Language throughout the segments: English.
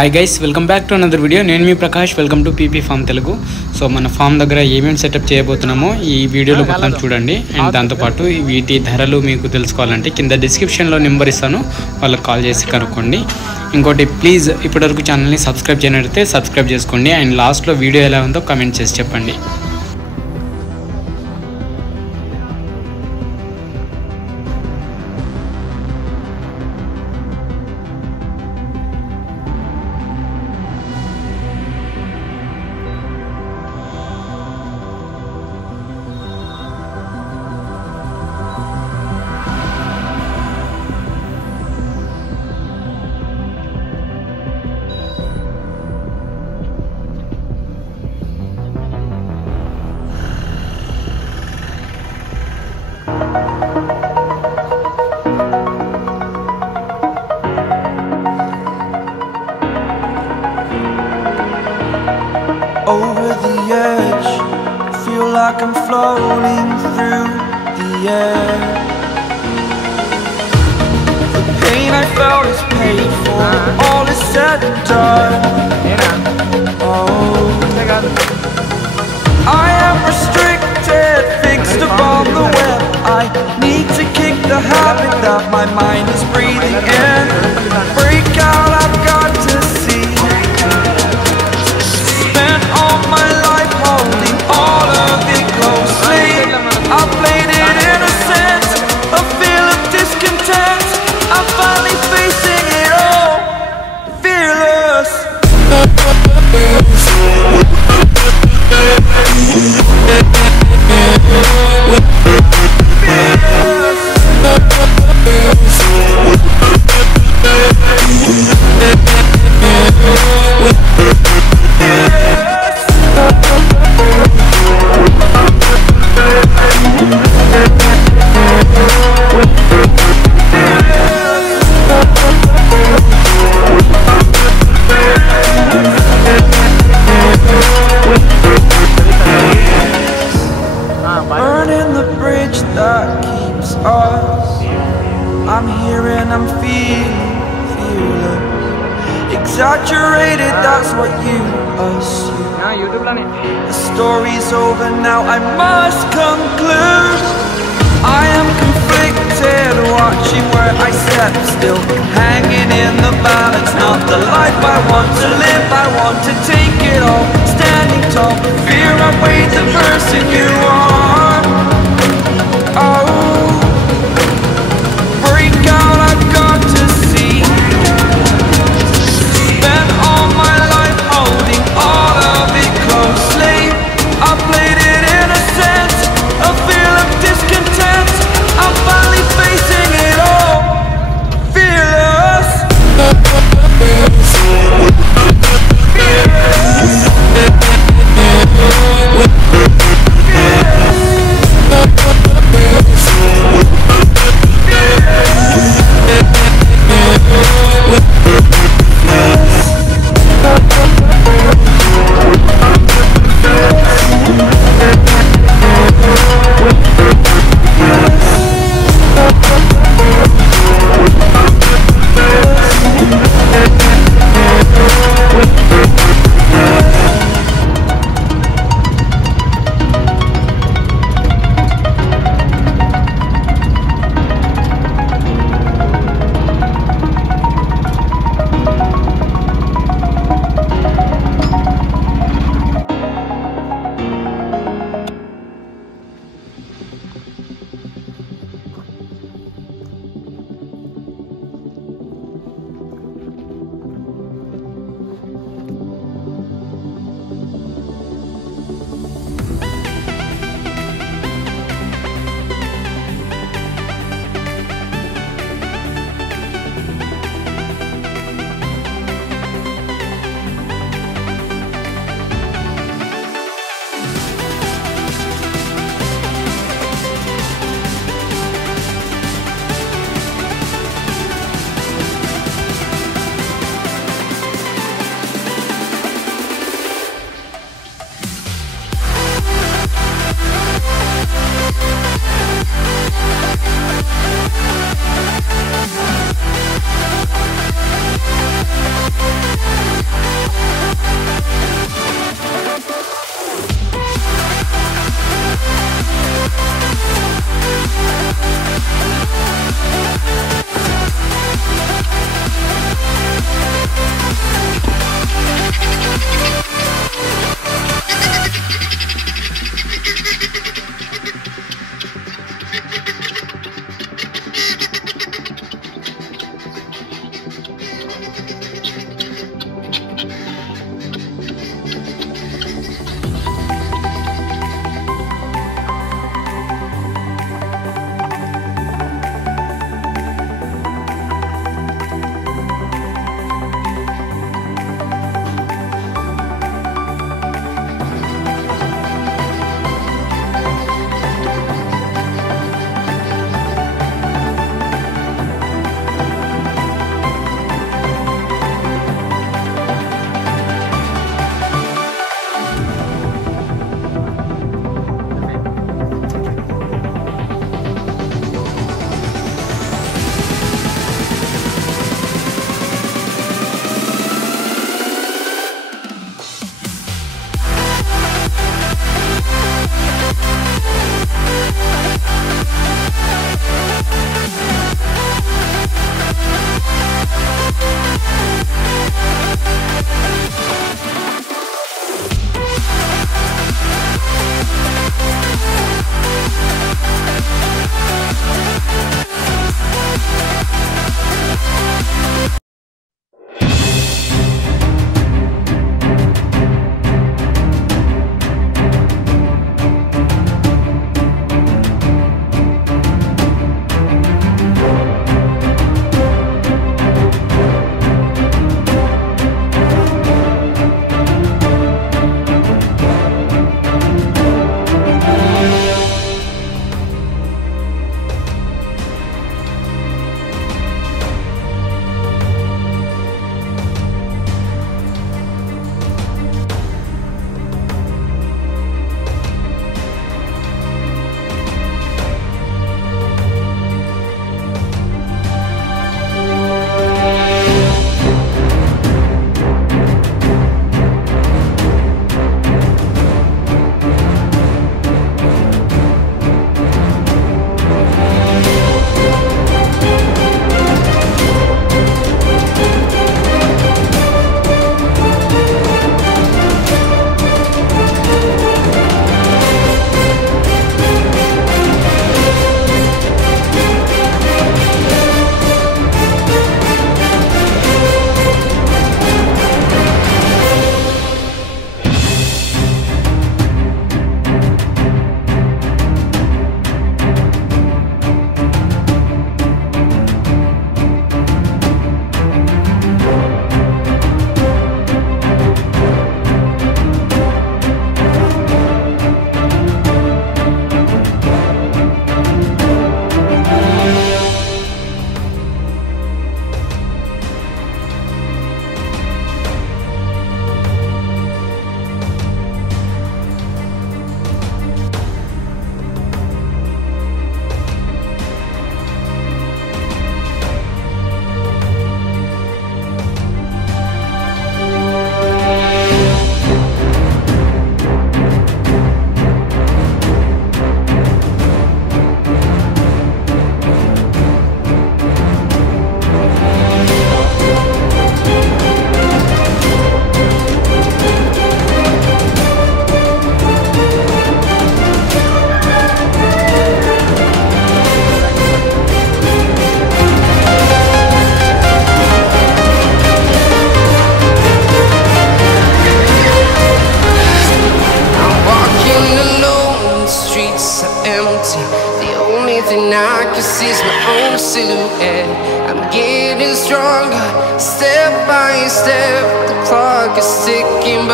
Hi guys, welcome back to another video. నేను మీ Prakash. Welcome to PP farm Telugu. So మన farm దగ్గర ఏమేమి సెటప్ చేయబోతున్నామో ఈ వీడియోలో మొత్తం చూడండి. అండ్ దాంతోపాటు వీటి ధరలు మీకు తెలుసుకోవాలంటే కింద డిస్క్రిప్షన్లో నెంబర్ ఇస్తాను, వాళ్ళకి కాల్ చేసి కనుక్కోండి. ఇంకోటి, ప్లీజ్ ఇప్పటివరకు ఛానల్ని సబ్స్క్రైబ్ చేయనట్లయితే సబ్స్క్రైబ్ చేసుకోండి. అండ్ లాస్ట్లో వీడియో ఎలా ఉందో కమెంట్ చేసి చెప్పండి. Over the edge, feel like I'm floating through the air. The pain I felt is paid for, all is said and done. Oh, I am restricted, fixed upon the web. I need to kick the habit that my mind is breathing in. Break out, I've got to see. Spent all my life holding all of it closely. I played it innocent, a feel of discontent. I'm finally facing it all, fearless. Burning the bridge that keeps us. I'm here and I'm feeling fearless. Exaggerated, that's what you assume. The story's over now, I must conclude. I am conflicted, watching where I step still, hanging in the balance. Not the life I want to live, I want to take it all. Standing tall, fear I weighed the person you are. Oh, break out, I've got to see. Spent all my life holding all of it closely. I played it innocent, a feel of discontent. I'm finally facing it all, fearless.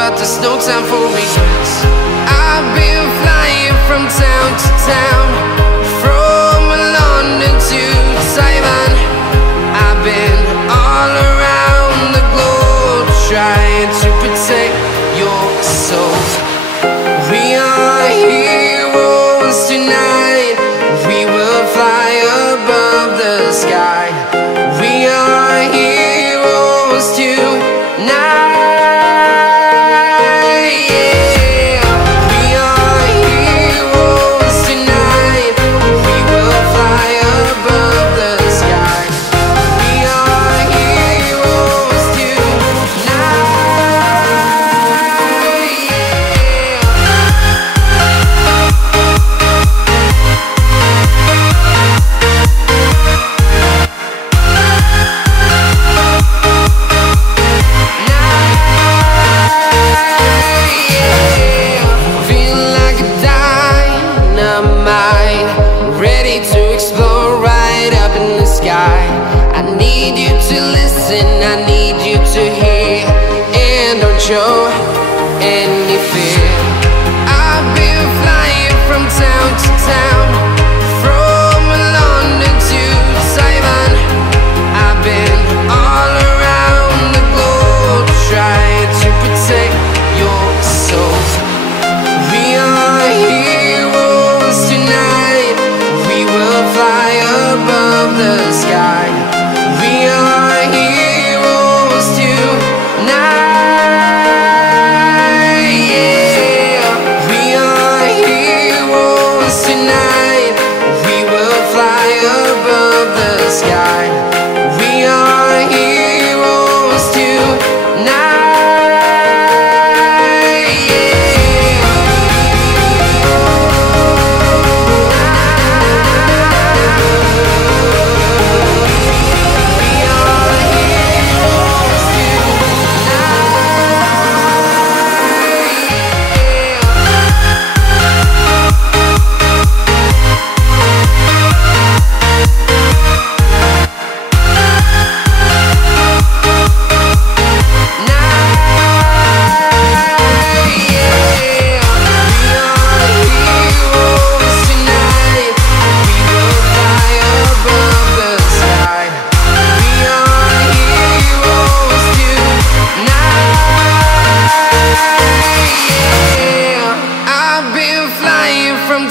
but there's no time for regrets. I've been flying from town to town, from London to Taiwan. I've been all around the globe, trying to protect your soul. We are heroes tonight, we will fly above the sky. We are heroes tonight. I need you to listen, I need you to hear, and don't show any fear. I've been flying from town to town, from London to Taiwan. I've been all around the globe, trying to protect your soul. We are heroes tonight, we will fly above the sky. We are heroes tonight, yeah. We are heroes tonight, we will fly above the sky. We are heroes tonight, yeah.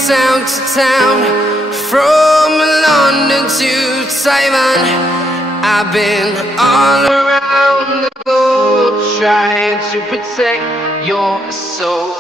Town to town, from London to Taiwan. I've been all around the globe, trying to protect your soul.